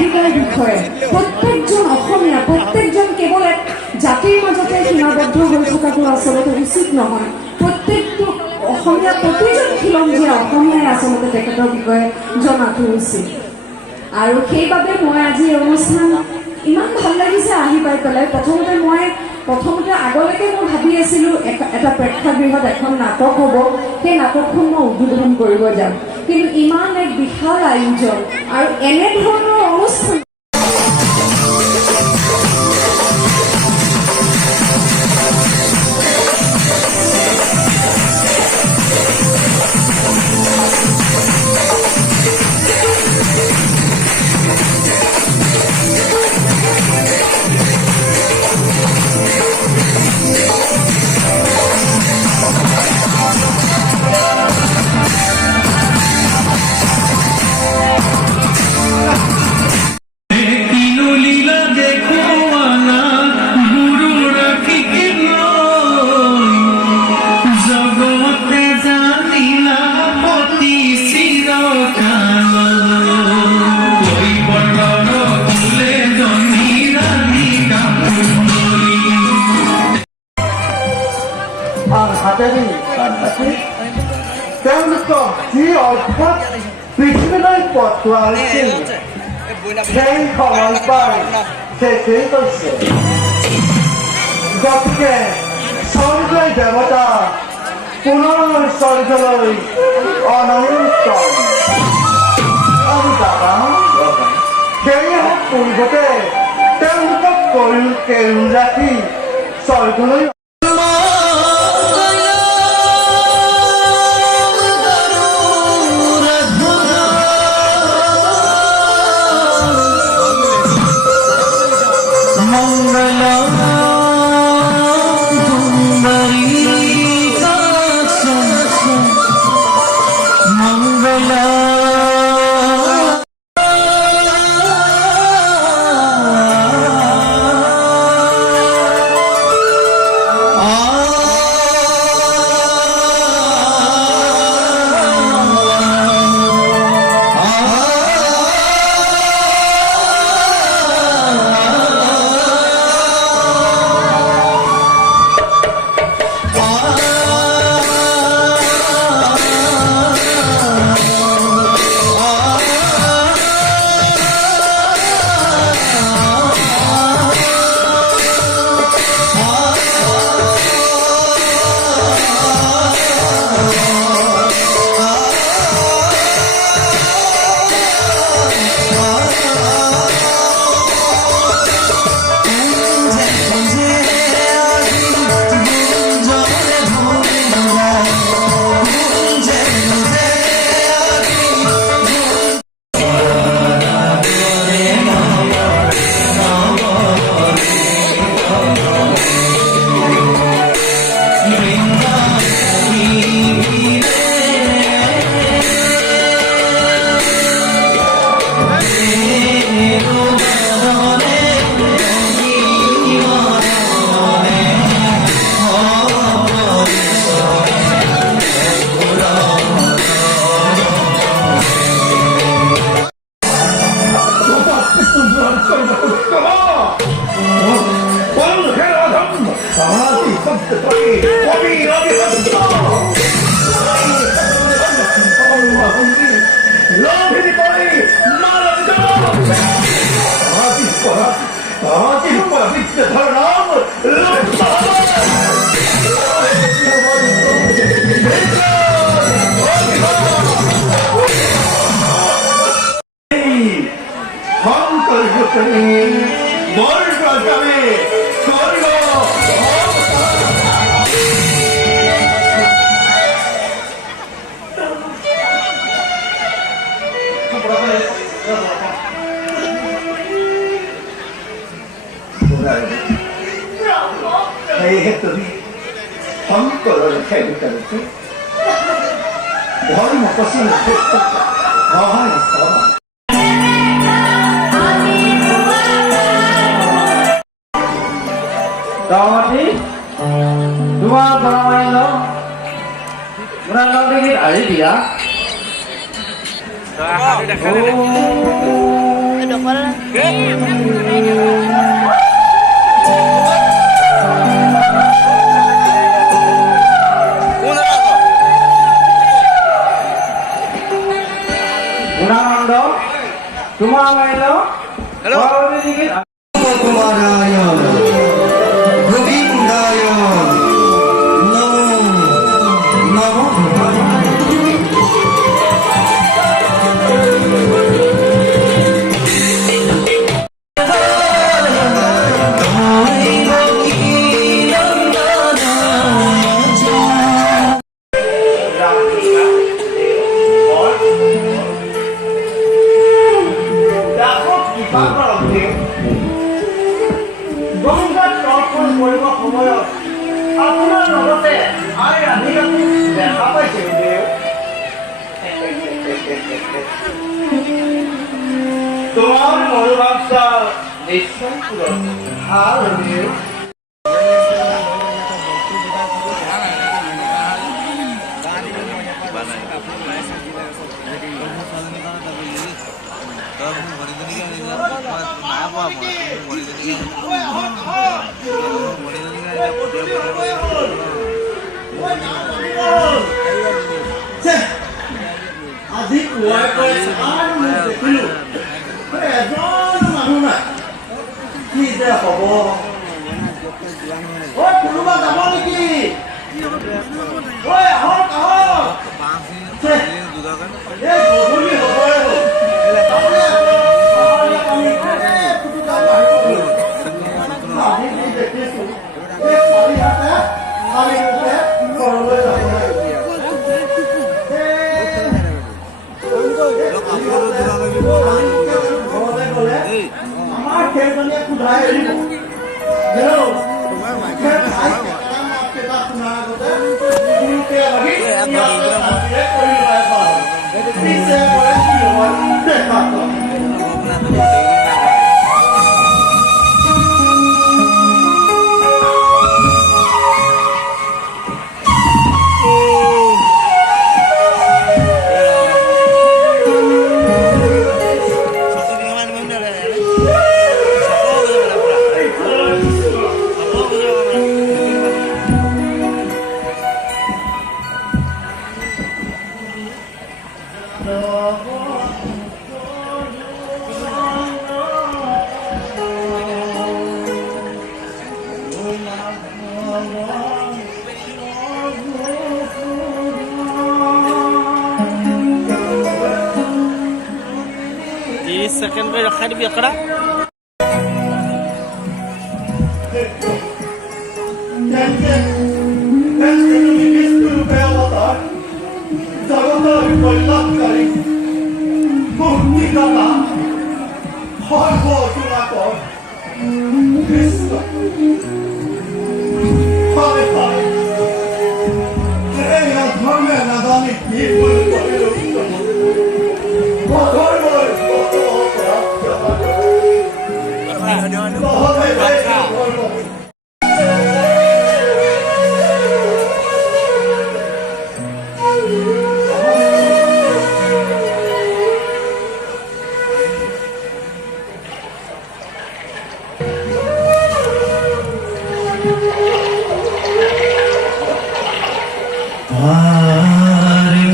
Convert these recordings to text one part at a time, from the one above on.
অধিকাৰ বিষয়ে প্ৰত্যেকজন অসমীয়া প্ৰত্যেকজন কেৱল এক জাতিৰ মাজতে সীমাবদ্ধ হৈ থকাটো আচলতে উচিত নহয়। প্ৰত্যেকটো অসমীয়া প্ৰতিজন খিলঞ্জীয়া অসমীয়াই আচলতে তেখেতৰ বিষয়ে জনাটো উচিত। আৰু সেইবাবে মই আজি এই অনুষ্ঠান ইমান ভাল লাগিছে আহি পাই পেলাই। প্ৰথমতে আগলৈকে মই ভাবি আছিলোঁ এটা প্ৰেক্ষাগৃহত এখন নাটক হ'ব, সেই নাটকখন মই উদ্বোধন কৰিব যাম, কিন্তু ইমান এক বিশাল আয়োজন আৰু এনেধৰণৰ অনুষ্ঠান তেওঁলোকক যি অৰ্থাৎ পৃথিৱীলৈ পঠোৱা হৈছিল সেই সময় পাই শেষেই কৈছে। গতিকে স্বৰ্গই দেৱতা পুনৰ স্বৰ্গলৈ অনন্ত আৰু দাদা সেয়ে পূৰ্বতে তেওঁলোকক কেৰুল ৰাখি স্বৰ্গলৈ গুণানন্দ তোমাৰ মাৰিল কুমাৰায় গোবিন্দায় নমো গংগাত দৰ্শন কৰিব সময়ত আপোনাৰ লগতে আই ৰাধিকাকো দেখা পাইছে দেউ। তোমাৰ মনোবাঞ্ছা নিশ্চয় পূৰণ ভাল দেউ। আজি পুৱাই পুৱাই দেখিলো এজন মানুহ নাই, কি যে হব। কোনোবা যাব নেকি? আহক আহক, গধূলি হবই হ'ল। দেখিছো খালি হাতে খালি মুখে ঘৰলৈ যাব লাগিব। ঘৰলৈ গ'লে আমাৰ খেৰজনীয়ে সোধাই এৰিব। শুনাৰ আগতে কৰি লগাই পাওঁ পিছে কি হয় দেখা পাওঁ। सेकंड पे रखा भी अकड़ा কল্যাণকারী মুক্তিদাতা সৰ্বজোগাকৰ কৃষ্ণ। হয় হয়, এই অধৰ্মে নাজানি কি ভুল কৰিলোঁ। Hari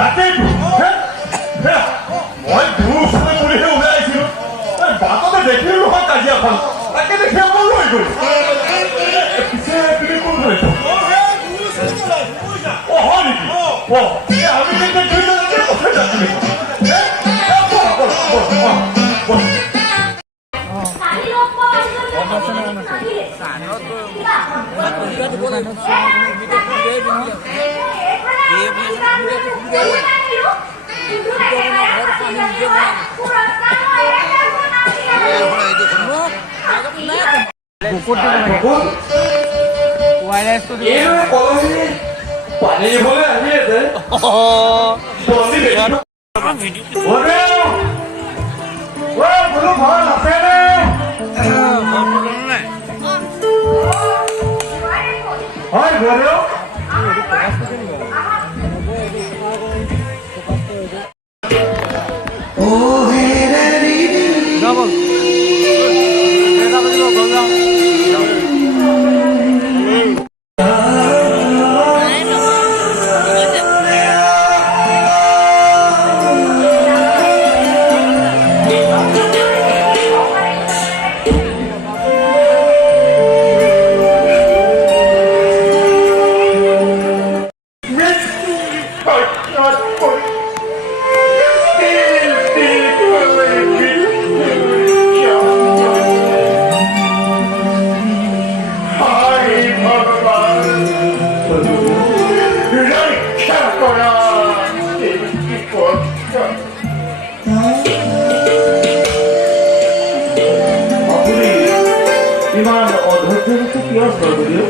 তাকেইতো মই দূৰ চাই বুলিহে ওলাই আহিছিলোঁ বাটতে দেখিলোঁ নহয় কাজিয়াখন তাকে দেখি মই লৈ গ'লো পিছে তুমি কোন ধৰিছ হয় নেকি আমি কিন্তু দুইজনকে কথাই যাছিলোঁ পানী দিবলৈ আহি আছে বোলো ঘৰত আছেনে হয় বাইদেউ ইমান অধৈৰ্য্যটো কিয় সৰ্বদেউ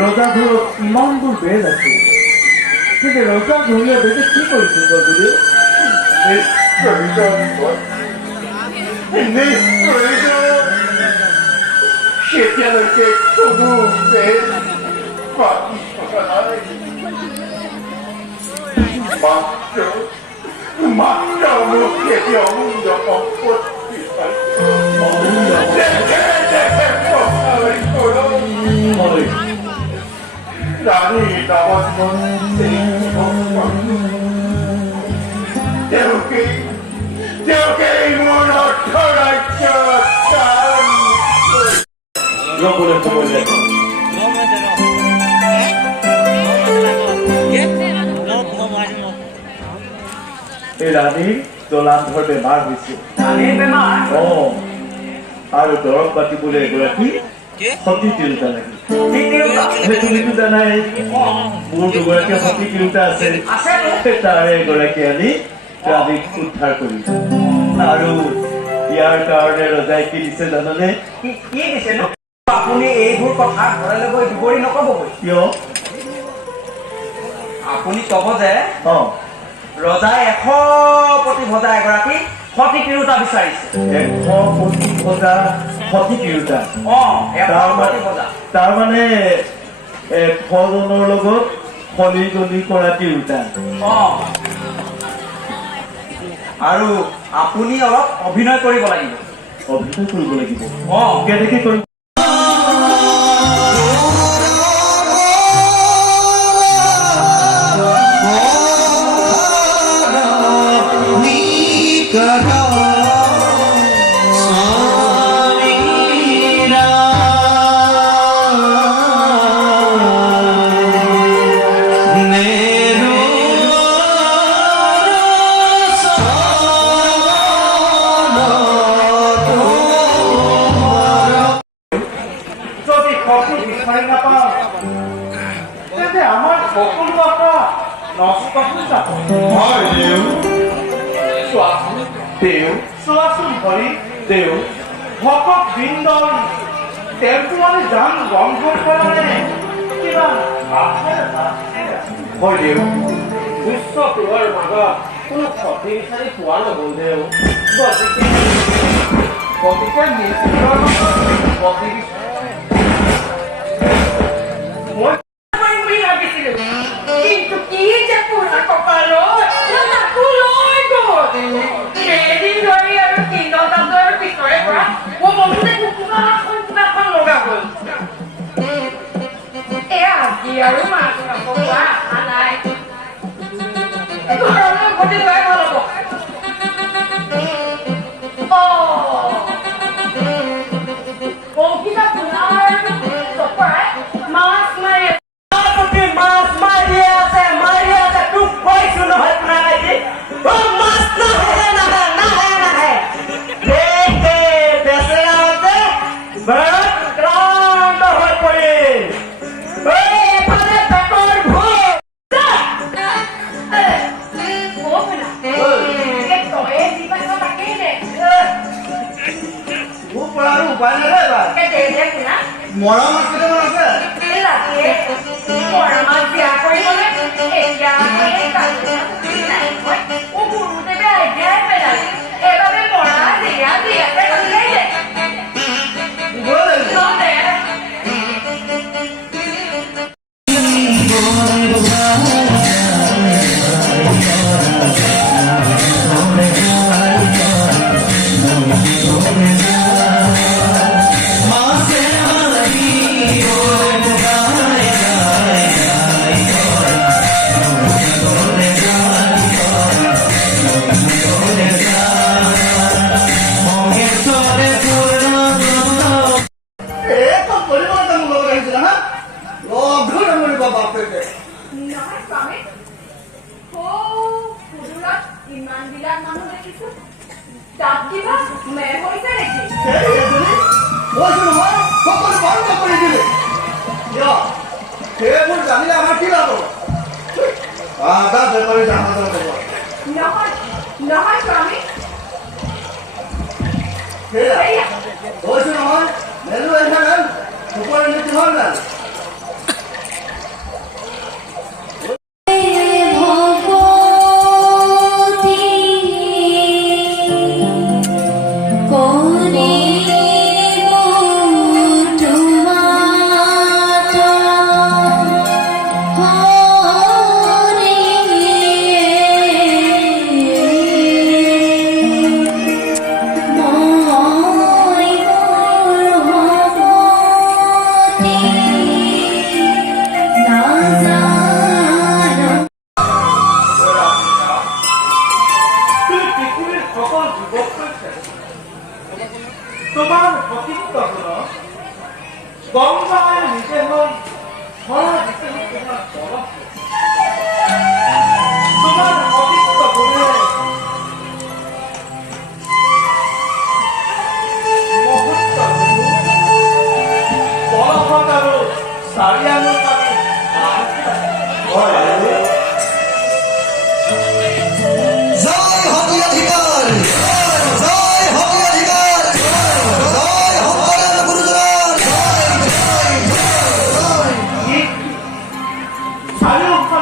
ৰজা ঘৰত ইমানবোৰ বেজ আছে কিন্তু ৰজা ঘৰীয়া বেজে কি কৰিছে সৰ্বদেউ সেতিয়ালৈকে কোনো বেজ বাকী থকা নাই মাত্ৰ মোক কেতিয়া অমূল্য সম্পত্তি ৰাণী নামত তেওঁলোকে মোৰ অৰ্থ ৰাজ্য লবলৈ সময় লাগে এই ৰাণীৰ জলান্ধৰ বেমাৰ হৈছে আৰু দৰৱ পাতিবলৈ এগৰাকী সতী তিৰোতা লাগে তুমিতো জানাই মোৰ দুগৰাকী সতী তিৰোতা আছে তাৰে এগৰাকী আনি ৰাণীক উদ্ধাৰ কৰিছে আৰু ইয়াৰ কাৰণে ৰজাই কি দিছে জানানে আপুনি এইবোৰ কথা ঘৰলৈ গৈ বিৱৰি নকবগৈ কিয় আপুনি কব যে ৰজাই 100 প্ৰতি ভজা এগৰাকী সতী তিৰোতা বিচাৰিছে 100 প্ৰতি ভজা সতী তিৰোতা তাৰমানে 100 জনৰ লগত খলি গলি কৰা তিৰোতা আৰু আপুনি অলপ অভিনয় কৰিব লাগিব কেনেকে কৰিব আমাৰ সকল কথা নষ্ট হয়ে যাবে দেউ চোৱাচোন হৰি দেউ ভকত বৃন্দৰ তেওঁটো মানে জান ৰন্ধন কৰে কিবা হয় দেউ বিশ্ব তোৰ মাজত কোনো ক্ষতি বিচাৰি পোৱা নগ'ল দেউ গতিকে নিশ্চিতৰ মই আৰু মাছ নকবা আশা নাই ঘৰলৈ উভতি যোৱাই ভাল হ'ব অংকিতা পুনৰ চপৰাই মাছ মাৰি মাছ মাৰি আছে তোক কৈছো নহয় শুনা নাই মাছ নাহে নাহে নাহে নাহে বেচেৰা হৈছে বৰ ক্লান্ত হৈ পৰিল এফালে পেটৰ ভোক উপায় নাই মৰম আছে ইমানবিলাক মানুহ দেখিছো তাত কিবা মেৰ হৈছে নেকি সেইবোৰ জানিলে আমাৰ কি লাভ নহয় নহয় স্বামী কৈছো নহয় মেলু এখান ওপরে নিতে হল না তোমার প্রতিত্ব হল গঙ্গায় নিজে হল সারা দিতে হল তোমার বরফ তোমার প্রতিত্ব হলে মুহূর্ত বরফত আৰু চাৰিয়ানো পানী চাৰিওফালে